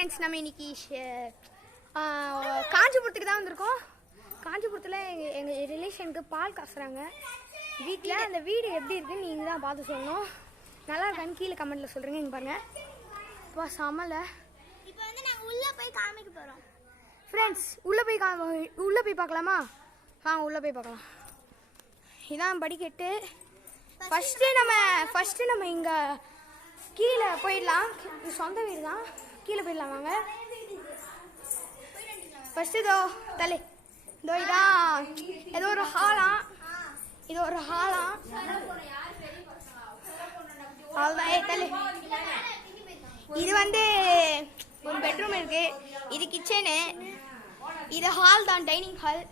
Friends, நம்ம இன்னைக்கு காஞ்சிபுரத்துக்கு தான் வந்திருக்கோம். காஞ்சிபுரத்தில் எங்கள் ரிலேஷனுக்கு பால் காசுறாங்க வீட்டில். அந்த வீடு எப்படி இருக்குன்னு நீங்கள் தான் பார்த்து சொல்லணும். நல்லா இருக்கான்னு கீழே கமெண்ட்டில் சொல்கிறீங்க. இங்கே பாருங்கள், இப்போ சமலை. இப்போ வந்து நாங்கள் உள்ளே போய் காமிக்க போகிறோம் ஃப்ரெண்ட்ஸ். உள்ளே போய் பார்க்கலாமா? உள்ளே போய் பார்க்கலாம். இதான் படிக்கட்டு. ஃபஸ்ட்டு நம்ம இங்கே கீழே போயிடலாம். இது சொந்த வீடு தான். கீழே போயிடலாம் வாங்க. ஃபஸ்ட்டு இதோ இதான் ஏதோ ஒரு ஹாலாம். இது ஒரு ஹாலாம். அவ்வளோதான். தலை இது வந்து ஒரு பெட்ரூம் இருக்கு. இது கிச்சனு. இது ஹால் தான், டைனிங் ஹால்.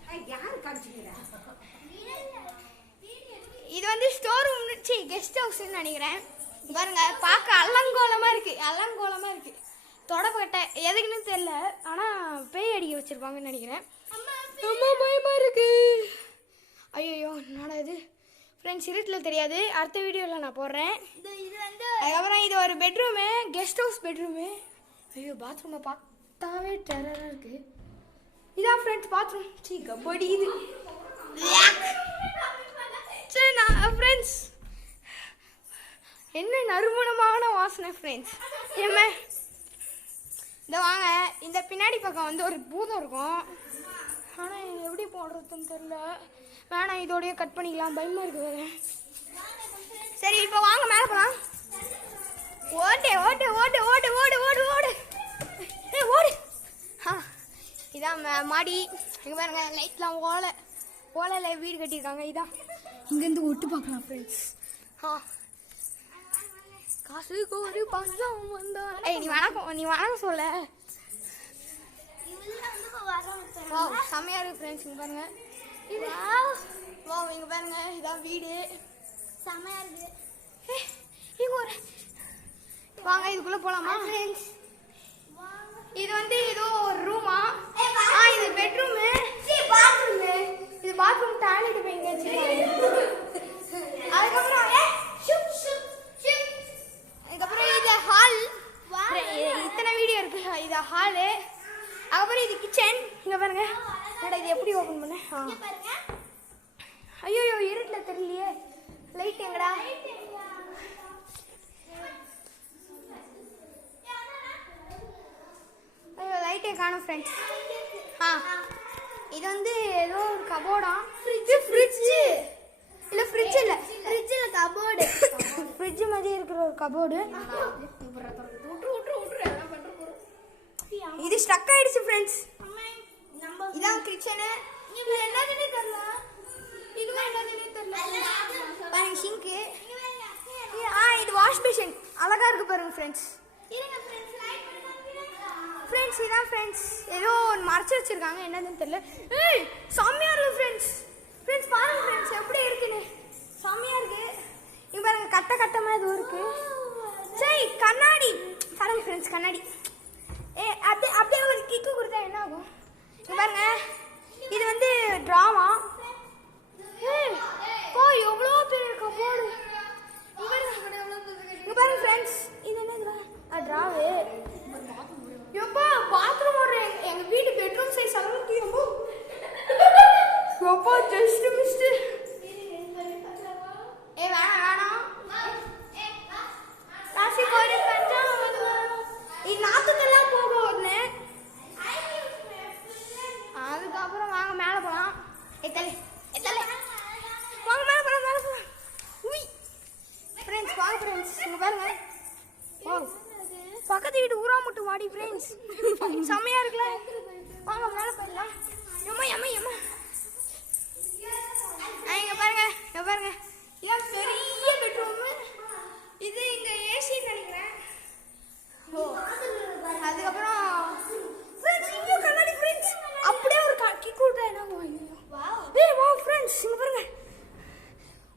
இது வந்து ஸ்டோர் ரூம், கெஸ்ட் ஹவுஸ்ன்னு நினைக்கிறேன். பாருங்க, பார்க்க அலங்கோலமாக இருக்கு. தொடப்பக்கட்டை எதுக்குன்னு தெரியல, ஆனால் பேய் அடிக்க வச்சிருப்பாங்கன்னு நினைக்கிறேன். ரொம்ப பயமா இருக்கு. ஐயோ, என்னடா இது ஃப்ரெண்ட்ஸ், இருட்டில் தெரியாது. அடுத்த வீடியோவில் நான் போடுறேன். அதுக்கப்புறம் இது ஒரு பெட்ரூமு, கெஸ்ட் ஹவுஸ் பெட்ரூமு. ஐயோ, பாத்ரூமை பார்த்தாவே டெரராக இருக்கு. இதான் ஃப்ரெண்ட்ஸ் பாத்ரூம். கபடி இது. சரி நான் ஃப்ரெண்ட்ஸ், என்ன நறுமணமான வாசனை ஃப்ரெண்ட்ஸ். ஏமா இந்த வாங்க, இந்த பின்னாடி பக்கம் வந்து ஒரு பூதம் இருக்கும். ஆனால் எப்படி போடுறதுன்னு தெரியல. வேணாம், இதோடய கட் பண்ணிக்கலாம், பயமாக இருக்கு வேறு. சரி, இப்போ வாங்க மேலே போகலாம். ஓடு. இதான் மாடி. இங்கே பாருங்க, லைட்லாம் ஓலையில் வீடு கட்டியிருக்காங்க. இதான் இங்கேருந்து ஒட்டு பார்க்கலாம் ஃப்ரெண்ட்ஸ். காசுக்கு ஒரு பஞ்சம் வந்தா. நீ வணக்கம் சொல்ல. செம்மையா இருக்கு ஃப்ரெண்ட்ஸ். இங்கே பாருங்க, இங்கே பாருங்க, இதான் வீடு. செம்மையா இருக்கு. இங்க ஒரு வாங்க, இதுக்குள்ள போலாமா ஃப்ரெண்ட்ஸ்? இது வந்து ஏதோ ஒரு ரூமா. இது பெட்ரூமு. இது பாத்ரூம், டாய்லெட் போய் இங்க வச்சிருக்காங்க. அதுக்கப்புறம் இது ஹால். இத்தனை வீடியோ இருக்கு. இது ஹாலு. அதுக்கப்புறம் இது கிச்சன். இங்க பாருங்க, இது எப்படி ஓபன் பண்ண? ஐயோ, இருட்டில் தெரியலையே. லைட் எங்கடா? லைட்டே காணும் ஃப்ரெண்ட்ஸ். இது வந்து ஏதோ ஒரு கபோர்டா. ஃப்ரிட்ஜில் கபோர்டு. ஃப்ரிட்ஜ் மாதிரி இருக்கிற ஒரு கபோர்டு. இது ஸ்டக் ஆயிடுச்சு ஃப்ரெண்ட்ஸ். இதான் கிச்சனு. பாருங்க, சிங்க்கு. இது வாஷ் பேஷன். அழகா இருக்கு பாருங்க ஃப்ரெண்ட்ஸ். ஃப்ரெண்ட்ஸ், இதான் ஃப்ரெண்ட்ஸ் ஏதோ மறைச்சு வச்சிருக்காங்க, என்னதுன்னு தெரியல. செம்மையா இருக்கு ஃப்ரெண்ட்ஸ். பாருங்க ஃப்ரெண்ட்ஸ், எப்படி இருக்குன்னு. செம்மையா இருக்கு. இங்க பாருங்க, கட்டமா ஏதோ இருக்கு. சரி, கண்ணாடி பாருங்க ஃப்ரெண்ட்ஸ், கண்ணாடி. அப்படியே ஒரு கிக்கு கொடுத்தா என்ன ஆகும்? இங்க பாருங்க, இது வந்து டிராமா. எவ்வளோ பெரிய கபோர்டு. இங்க பாருங்க ஃப்ரெண்ட்ஸ், இது என்ன டிராவு. எப்பா பாத்ரூம் ஒரு எங்க வீட்டு பெட்ரூம் சைஸ் அளவுக்கு எப்பா ஜஸ்ட் மிஸ்ட். வேணாம் ராசி கோரி பஞ்சாங்க. இது நாத்துக்கெல்லாம் போகும் ஒன்று. அதுக்கப்புறம் வாங்க மேலே போகலாம். வாங்க மேலே போகலாம். ஃப்ரெண்ட்ஸ் வாங்க ஃப்ரெண்ட்ஸ், இங்கே பாருங்க. பக்கத்து வீட்டு ஊரா மட்டும் வாடி ஃப்ரெண்ட்ஸ். செம்மையா இருக்குல்ல? வாங்க மேலே போயிடலாம். எம்மா இங்க பாருங்க, ஏன் பெரிய பெட்ரூம். இது இங்க ஏசி நினைக்கிறேன். அதுக்கப்புறம் ஃப்ரெண்ட்ஸ், இங்க கண்ணாடி ஃப்ரெண்ட்ஸ். அப்படியே ஒரு கிக் விட்டா என்ன வா ஃப்ரெண்ட்ஸ், இங்க பாருங்க,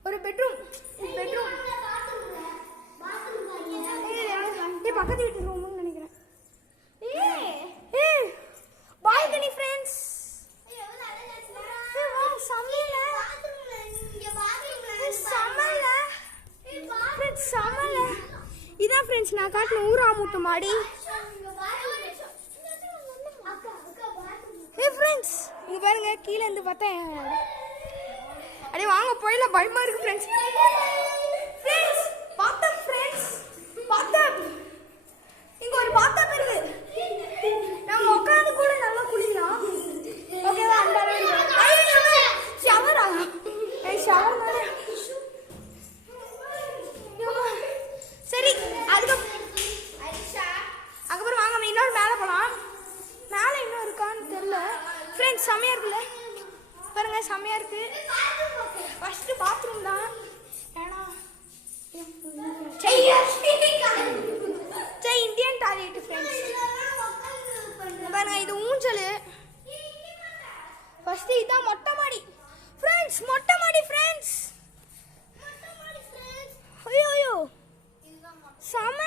ஒரு பெட்ரூம். பக்கத்து வீட்டு ரூம்னு நினைக்கிறேன். Balcony friends. இதான் ஃப்ரெண்ட்ஸ் நான் காட்டின ஊரா மூட்டு மாடி. கீழே இருந்து பார்த்தேன். அடே வாங்க போயிடலாம், பயமா இருக்கு ஃப்ரெண்ட்ஸ். ஃப்ரெண்ட்ஸ் பாத்தம், ஃப்ரெண்ட்ஸ் பாத்தம். இங்க ஒரு பாத்தம் இருக்கு. நம்ம உட்கார்ந்து கூட நல்லா குளிக்கலாம். ஓகேவா? அந்த ஷவரா? ஷவர் தானே. சரி அதுக்கப்புறம் வாங்க நம்ம இன்னொரு மேலே போகலாம். மேலே இன்னும் இருக்கான்னு தெரியல ஃப்ரெண்ட்ஸ். செம்மையா இருக்குல்ல பாருங்க, செம்மையா இருக்கு. ஃபர்ஸ்ட் பாத்ரூம் தான். ஏன்னா இந்தியன் டாய்லெட் ஃப்ரெண்ட்ஸ். பாருங்க இது ஊஞ்சல். ஃபர்ஸ்ட் இதான் மொட்டை மாடி ஃப்ரெண்ட்ஸ். மொட்டை மாடி ஃப்ரெண்ட்ஸ். ஐயோ செம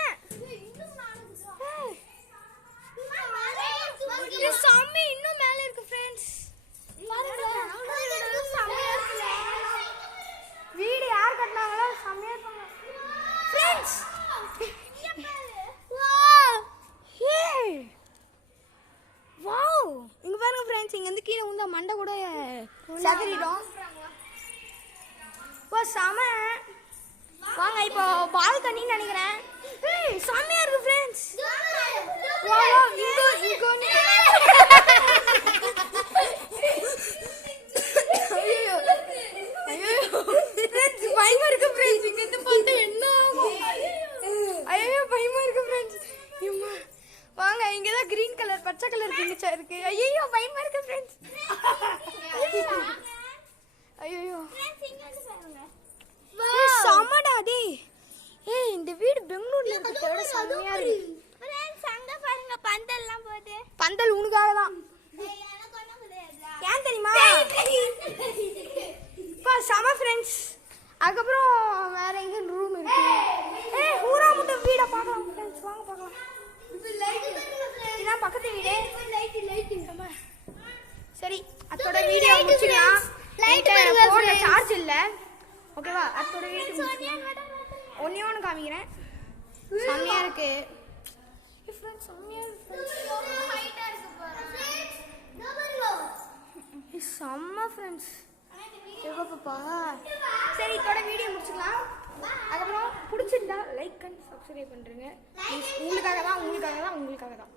சாமி இன்னும் மேல இருக்கு ஃப்ரெண்ட்ஸ். வீடு யார் கட்டினாங்களோ செம்மையா இருப்பாங்க ஃப்ரெண்ட்ஸ். வாவ் இங்க பாருங்க ஃப்ரெண்ட்ஸ். இங்க இருந்து கீழே உந்த மண்டை கூட சதறிடும். செம. வாங்க இப்போ பால்கனின்னு நினைக்கிறேன். செம்மையா இருக்கு ஃப்ரெண்ட்ஸ். பயமா இருக்கு ஃப்ரெண்ட்ஸ். இங்க இருந்து பார்த்தா என்ன ஆகும்? ஐயோ பயமா இருக்கு ஃப்ரெண்ட்ஸ். வாங்க இங்கதான் கிரீன் கலர் பச்சை கலர் பிடிச்சா இருக்கு. ஐயோ பயமா இருக்கு ஃப்ரெண்ட்ஸ். ஐயோ சமடா டே. இந்த வீடு பெங்களூர்ல இருக்கு. செம்மையா இருக்கு. பாருங்க பந்தல்லாம் போகுது. பந்தல் உனக்காக தான். ஏன் தெரியுமா? செம ஃப்ரெண்ட்ஸ். அதுக்கப்புறம் வேற எங்க ரூம் இருக்கு. ஊரா முட்டை வீடை பார்க்கலாம் ஃப்ரெண்ட்ஸ். வாங்க பார்க்கலாம். இதான் பக்கத்து வீடு. சரி அதோட வீடியோ முடிச்சுக்கலாம். போன்ல சார்ஜ் இல்லை. ஓகேவா? அதோட வீடியோ ஒன்னே ஒன்று காமிக்கிறேன். செம்மையா இருக்கு செம்ம ஃப்ரெண்ட்ஸ். பாப்பா சரி இதோட வீடியோ முடிச்சுக்கலாம். அதுக்கப்புறம் பிடிச்சிருந்தா லைக் அண்ட் சப்ஸ்கிரைப் பண்ணுறேங்க. உங்களுக்காக தான்.